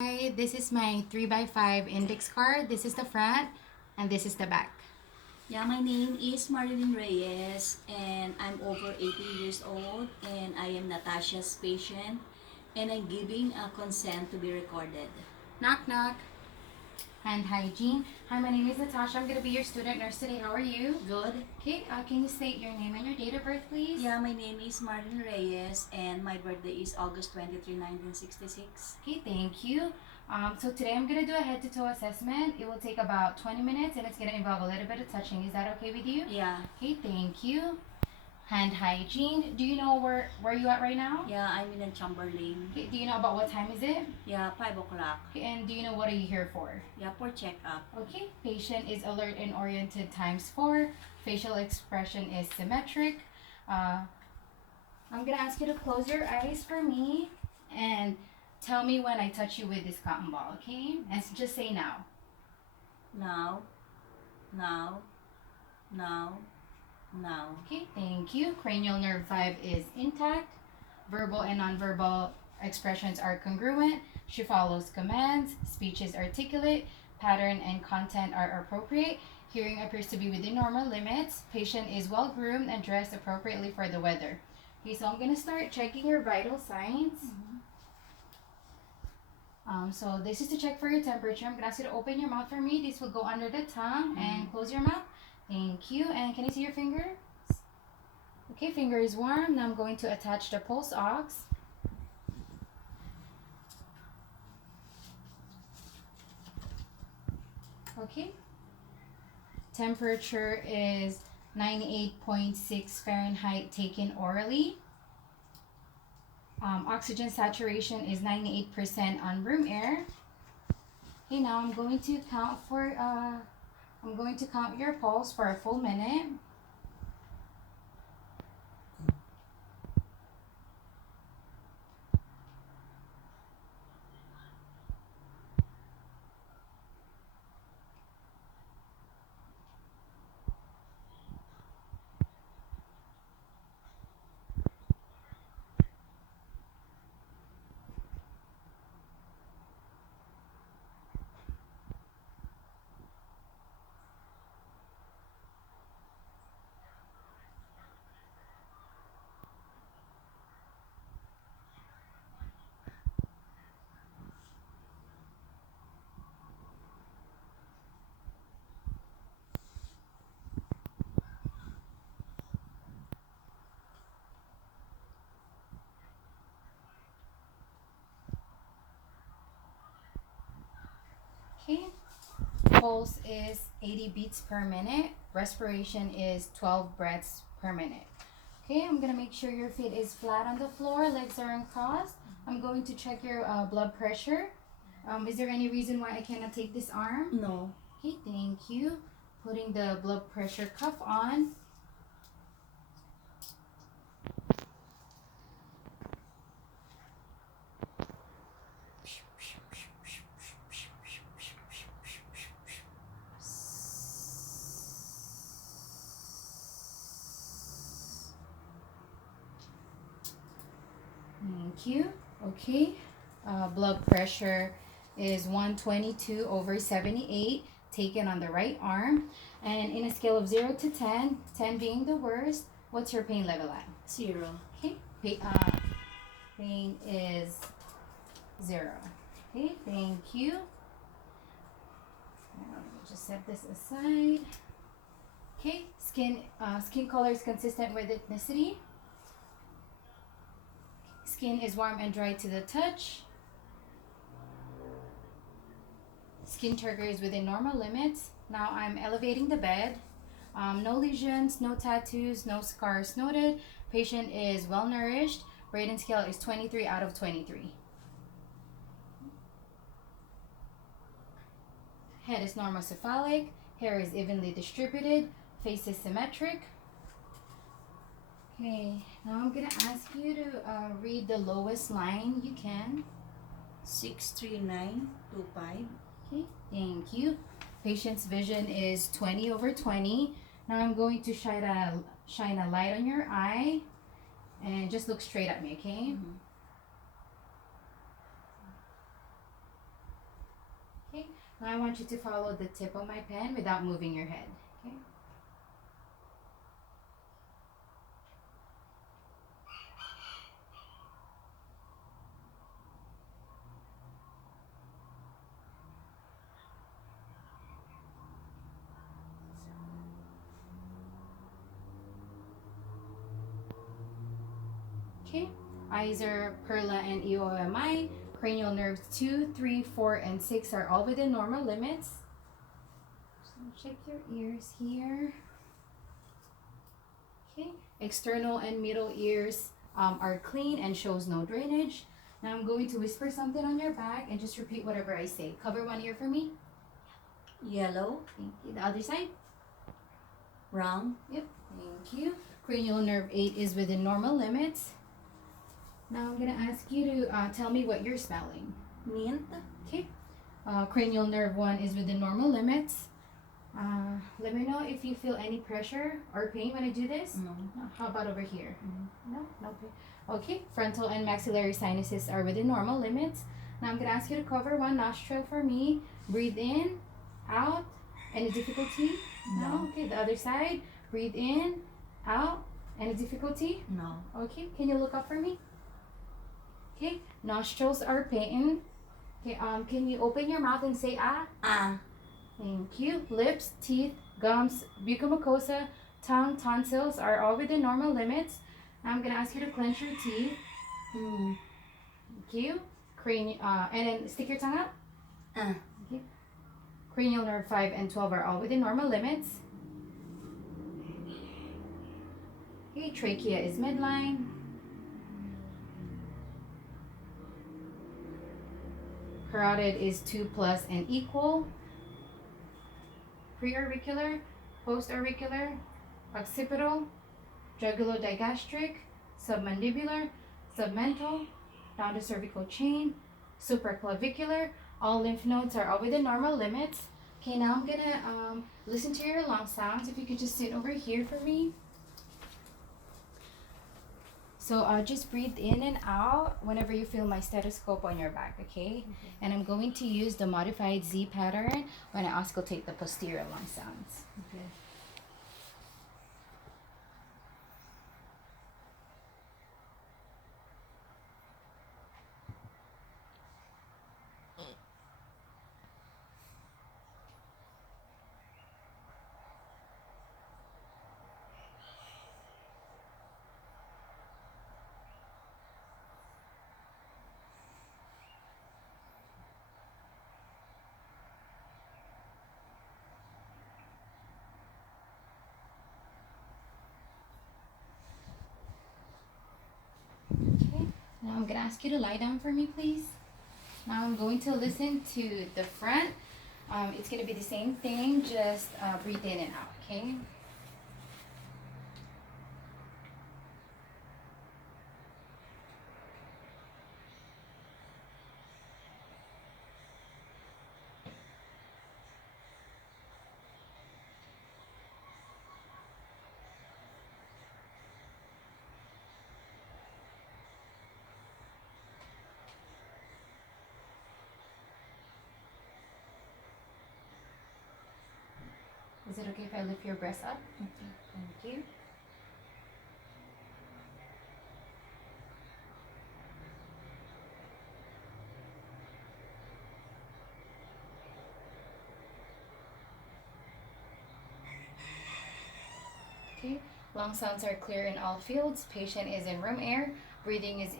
Hi, this is my 3x5 index card. This is the front and this is the back. Yeah, my name is Marilyn Reyes and I'm over 18 years old and I am Natasha's patient and I'm giving a consent to be recorded. Knock knock. Hand hygiene. Hi, my name is Natasha. I'm going to be your student nurse today. How are you? Good? Okay, can you state your name and your date of birth, please? Yeah, my name is Marilyn Reyes and my birthday is August 23, 1966. Okay, thank you. So today I'm going to do a head to toe assessment. It will take about 20 minutes and it's going to involve a little bit of touching. Is that okay with you? Yeah. Okay, thank you. Hand hygiene. Do you know where you at right now? Yeah, I'm in a Chamberlain. Okay, do you know about what time is it? Yeah, 5 o'clock. Okay, and do you know what are you here for? Yeah, for checkup. Okay, patient is alert and oriented times 4. Facial expression is symmetric. I'm gonna ask you to close your eyes for me and tell me when I touch you with this cotton ball, okay? And just say now. Now, now, now, now. Okay, thank you. Cranial nerve 5 is intact. Verbal and nonverbal expressions are congruent. She follows commands. Speech is articulate. Pattern and content are appropriate. Hearing appears to be within normal limits. Patient is well groomed and dressed appropriately for the weather. Okay, so I'm gonna start checking your vital signs. So this is to check for your temperature. I'm gonna ask you to open your mouth for me. This will go under the tongue and close your mouth. Thank you. And can I see your finger? Okay, finger is warm. Now I'm going to attach the pulse ox. Okay. Temperature is 98.6 Fahrenheit taken orally. Oxygen saturation is 98% on room air. Okay, now I'm going to count your pulse for a full minute. Okay. Pulse is 80 beats per minute. Respiration is 12 breaths per minute. Okay, I'm gonna make sure your feet is flat on the floor, legs are uncrossed. I'm going to check your blood pressure. Is there any reason why I cannot take this arm? No. Okay, thank you. Putting the blood pressure cuff on. Thank you. Okay. Blood pressure is 122/78, taken on the right arm. And in a scale of 0 to 10, 10 being the worst, what's your pain level at? 0. Okay. Pain is 0. Okay, thank you. Now, let me just set this aside. Okay, skin color is consistent with ethnicity. Skin is warm and dry to the touch. Skin turgor is within normal limits. Now I'm elevating the bed. No lesions, no tattoos, no scars noted. Patient is well nourished. Braden scale is 23 out of 23. Head is normocephalic. Hair is evenly distributed. Face is symmetric. Okay, now I'm gonna ask you to read the lowest line you can. 63925. Okay, thank you. Patient's vision is 20/20. Now I'm going to shine a light on your eye and just look straight at me, okay? Now I want you to follow the tip of my pen without moving your head. Okay. Okay. Eyes are Perla and EOMI. Cranial nerves 2, 3, 4, and 6 are all within normal limits. So check your ears here. Okay. External and middle ears are clean and shows no drainage. Now I'm going to whisper something on your back and just repeat whatever I say. Cover one ear for me. Yellow, Thank you. The other side. brown, Yep. Thank you. Cranial nerve 8 is within normal limits. Now I'm gonna ask you to tell me what you're smelling. mint, Okay. Cranial nerve 1 is within normal limits. Let me know if you feel any pressure or pain when I do this. no, How about over here? Mm. No, no pain. Okay. Frontal and maxillary sinuses are within normal limits. Now I'm gonna ask you to cover one nostril for me. Breathe in, out. Any difficulty? no, Okay. The other side. Breathe in, out. Any difficulty? no, Okay. Can you look up for me? Okay. Nostrils are patent. Okay. Can you open your mouth and say ah? ah, Thank you. Lips, teeth, gums, mucosa, tongue, tonsils are all within normal limits. I'm gonna ask you to clench your teeth. mm, Thank you. And then stick your tongue out. ah, Okay. Cranial nerve 5 and 12 are all within normal limits. Okay. Trachea is midline. Carotid is 2 plus and equal. Preauricular, postauricular, occipital, jugulodigastric, submandibular, submental, down to cervical chain, supraclavicular. All lymph nodes are all within normal limits. Okay, now I'm gonna listen to your lung sounds. If you could just sit over here for me. So just breathe in and out whenever you feel my stethoscope on your back, okay? And I'm going to use the modified Z pattern when I auscultate the posterior lung sounds. okay. Okay, now I'm gonna ask you to lie down for me, please. Now I'm going to listen to the front. It's gonna be the same thing, just breathe in and out, okay? Is it okay if I lift your breast up? Okay. Thank you. Okay, lung sounds are clear in all fields. Patient is in room air. Breathing is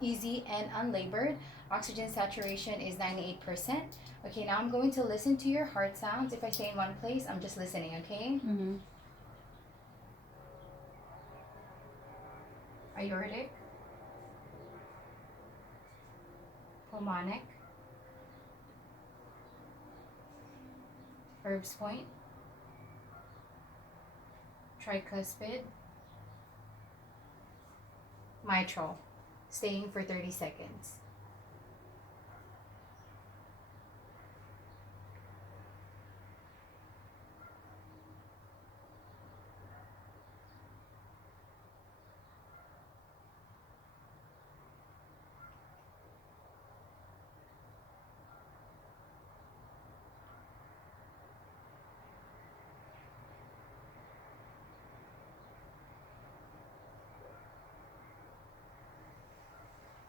easy and unlabored. Oxygen saturation is 98%. Okay, now I'm going to listen to your heart sounds. If I stay in one place, I'm just listening, okay? Mm-hmm. Aortic, pulmonic, Herb's point, tricuspid, mitral, staying for 30 seconds.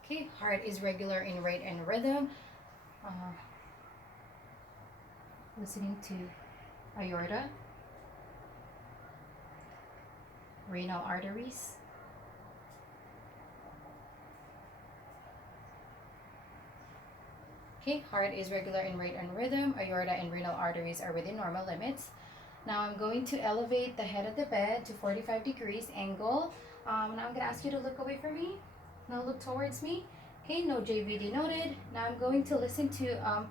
Okay, heart is regular in rate and rhythm. Uh, Listening to aorta, renal arteries. Okay, heart is regular in rate and rhythm. Aorta and renal arteries are within normal limits. Now I'm going to elevate the head of the bed to 45 degrees angle. Now I'm going to ask you to look away from me. Now look towards me. Okay, no JVD noted. Now I'm going to listen to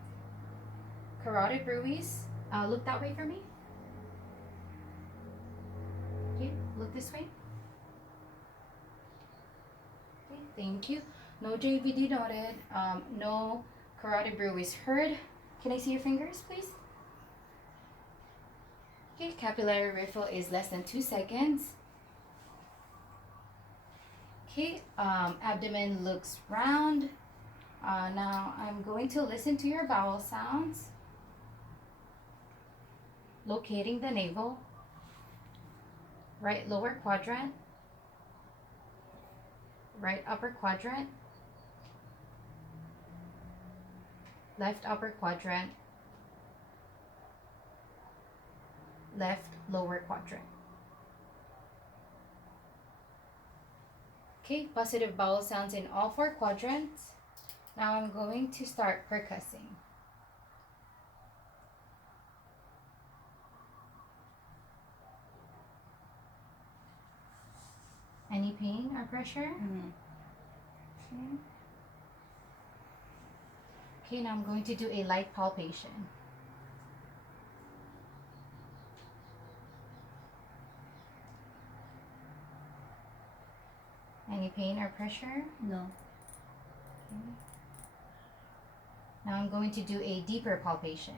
carotid bruits. Look that way for me. Okay, look this way. Okay, thank you. No JVD noted. No carotid bruits heard. Can I see your fingers, please? Okay, capillary refill is less than 2 seconds. Okay, abdomen looks round. Now I'm going to listen to your vowel sounds. Locating the navel. Right lower quadrant. Right upper quadrant. Left upper quadrant. Left lower quadrant. Okay, positive vowel sounds in all 4 quadrants. Now I'm going to start percussing. Any pain or pressure? Okay. Okay, now I'm going to do a light palpation. Any pain or pressure? No. Okay. Now I'm going to do a deeper palpation.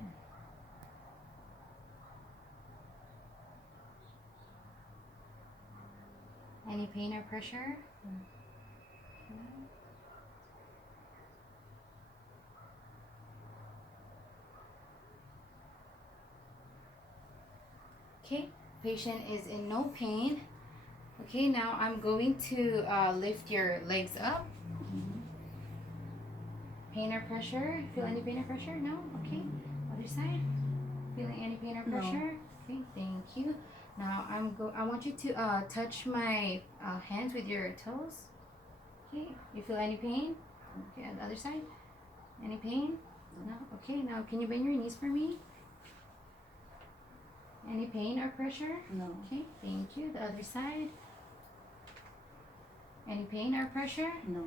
Any pain or pressure? Okay, patient is in no pain. Okay, now I'm going to lift your legs up. Pain or pressure? Feel any pain or pressure? No? Okay. Other side? Feeling any pain or No. pressure? Okay, thank you. Now I want you to touch my hands with your toes. Okay, you feel any pain? Okay, on the other side? Any pain? No? Okay, now can you bend your knees for me? Any pain or pressure? No. Okay, thank you. The other side? Any pain or pressure? No.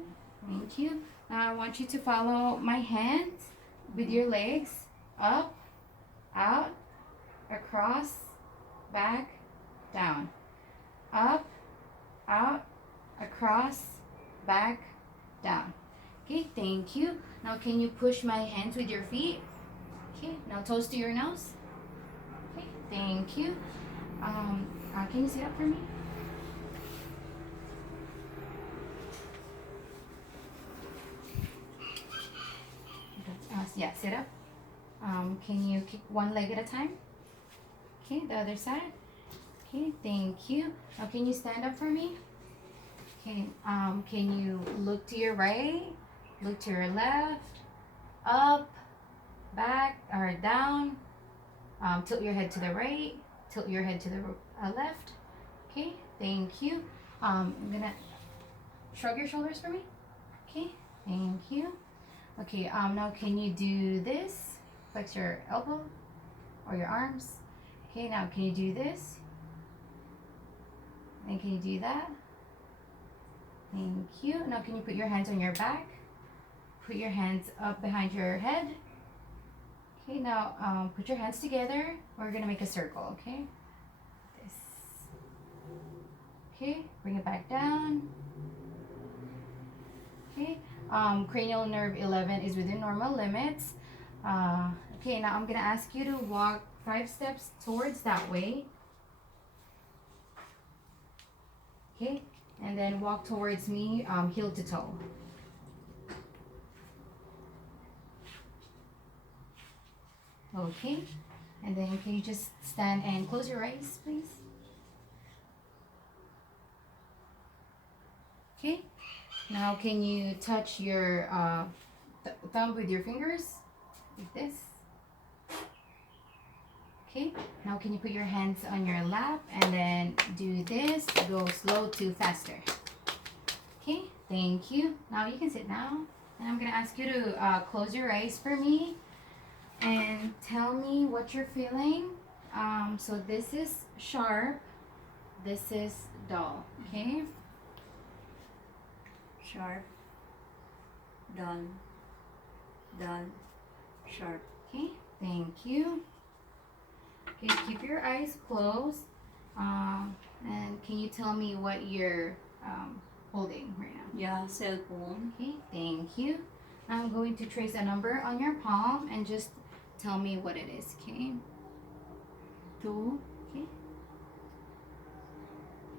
Thank you. Now I want you to follow my hands with your legs up, out, across, back, down. Up, out, across, back, down. Okay, thank you. Now can you push my hands with your feet? Okay, now toes to your nose. Okay, thank you. Can you sit up for me? Yeah, sit up. Can you kick one leg at a time? Okay, the other side. Okay, thank you. Now can you stand up for me? Okay, can you look to your right, look to your left, up, back, or down, tilt your head to the right, tilt your head to the left. Okay, thank you. I'm gonna shrug your shoulders for me. Okay, thank you. Okay, now can you do this? Flex your elbow or your arms. Okay, now can you do this? And can you do that? Thank you. Now can you put your hands on your back? Put your hands up behind your head. Okay, now put your hands together. We're gonna make a circle, okay? This. Okay, bring it back down. Okay, cranial nerve 11 is within normal limits. Okay, now I'm gonna ask you to walk 5 steps towards that way. Okay, and then walk towards me, heel to toe. Okay, and then can you just stand and close your eyes, please? Okay, Now, can you touch your thumb with your fingers? Like this. Okay. Now, can you put your hands on your lap and then do this? Go slow to faster. Okay. Thank you. Now, you can sit down. And I'm going to ask you to close your eyes for me and tell me what you're feeling. So this is sharp. This is dull. Okay. Sharp, dull, dull, sharp. Okay, thank you. Okay, keep your eyes closed. And can you tell me what you're holding right now? Yeah, cell phone. Okay, thank you. I'm going to trace a number on your palm and just tell me what it is, okay? 2, Okay,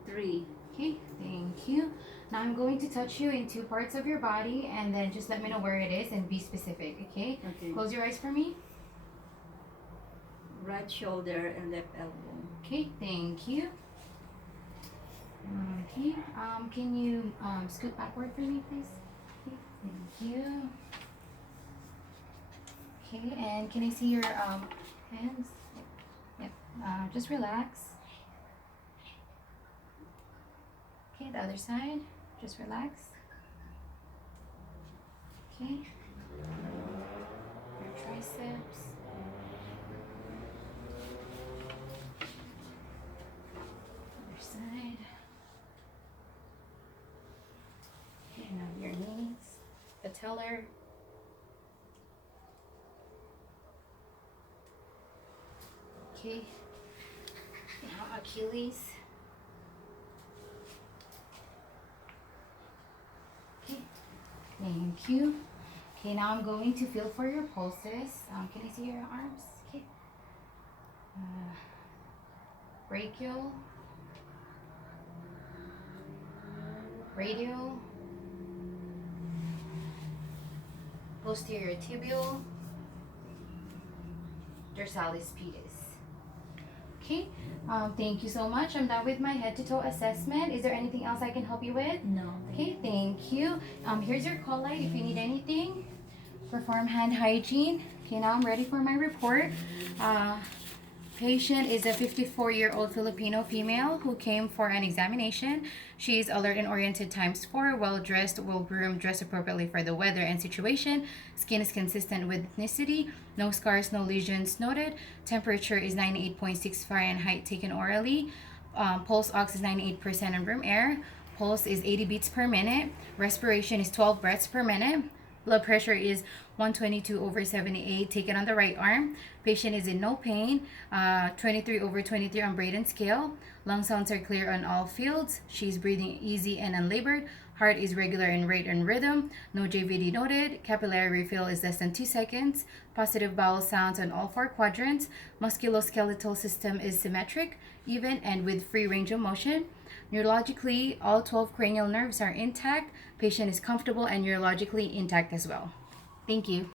3. okay, thank you. Now I'm going to touch you in two parts of your body and then just let me know where it is and be specific, okay? Okay. Close your eyes for me. Right shoulder and left elbow. Okay, thank you. Okay, can you scoot backward for me, please? Okay, thank you. Okay, and can I see your hands? Yep. Just relax. Okay, the other side. Just relax. Okay. Your triceps. Other side. Okay, now your knees. Patellar. Okay. Now Achilles. Okay. Thank you. Okay, now I'm going to feel for your pulses. Can I see your arms? Okay. Brachial. Radial. Posterior tibial. Dorsalis pedis. Okay, thank you so much. I'm done with my head to toe assessment. Is there anything else I can help you with? No. Okay, thank you. Here's your call light if you need anything. Perform hand hygiene. Okay, now I'm ready for my report. Patient is a 54-year-old Filipino female who came for an examination. She is alert and oriented ×4, well-dressed, well-groomed, dressed appropriately for the weather and situation. Skin is consistent with ethnicity. No scars, no lesions noted. Temperature is 98.6 Fahrenheit taken orally. Pulse ox is 98% in room air. Pulse is 80 beats per minute. Respiration is 12 breaths per minute. Blood pressure is 122/78 taken on the right arm. Patient is in no pain. 23/23 on Braden scale. Lung sounds are clear on all fields. She's breathing easy and unlabored. Heart is regular in rate and rhythm. No JVD noted. Capillary refill is less than 2 seconds. Positive bowel sounds on all 4 quadrants. Musculoskeletal system is symmetric, even, and with free range of motion. Neurologically, all 12 cranial nerves are intact. Patient is comfortable and neurologically intact as well. Thank you.